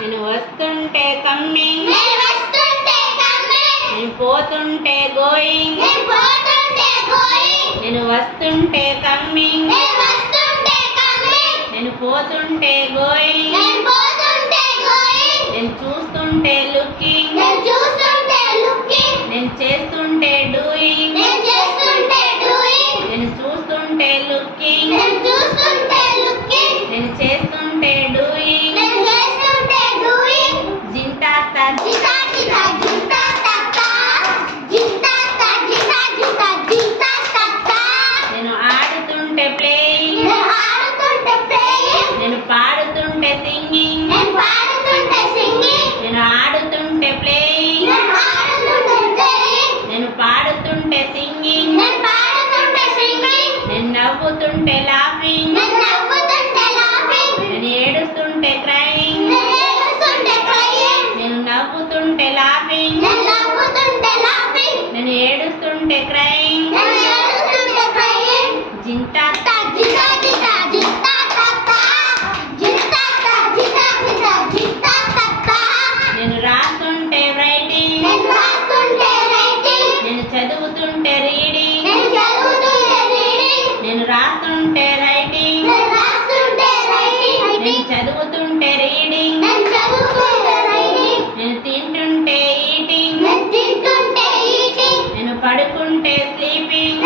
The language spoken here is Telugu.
నేను వస్తుంటే కమ్మింగ్, నేను పోతుంటే గోయింగ్. నేను వస్తుంటే కమ్మింగ్, నేను పోతుంటే గోయింగ్. నేను చూస్తుంటే లుకింగ్, నేను చేస్తుంటే డూయింగ్. నేను చూస్తుంటే లుకింగ్, నేను చేస్తుంటే డూయింగ్. జింతాతా నేను ఆడుతుంటే ప్లేయింగ్, నేను పాడుతుంటే సింగింగ్. నేను ఆడుతుంటే ప్లేయింగ్, నేను పాడుతుంటే సింగింగ్. నేను నవ్వుతుంటే లాఫింగ్, నేను ఏడుస్తుంటే క్రైయింగ్. నేను నవ్వుతుంటే లాఫింగ్, నేను ఏడుస్తుంటే క్రైయింగ్. జింతాతా నేను రాస్తుంటే రైటింగ్, నేను చదువుతుంటే రీడింగ్. నేను రాస్తుంటే రైటింగ్, నేను చదువుతుంటే రీడింగ్. నేను తింటుంటే ఈటింగ్, నేను పడుకుంటే స్లీపింగ్.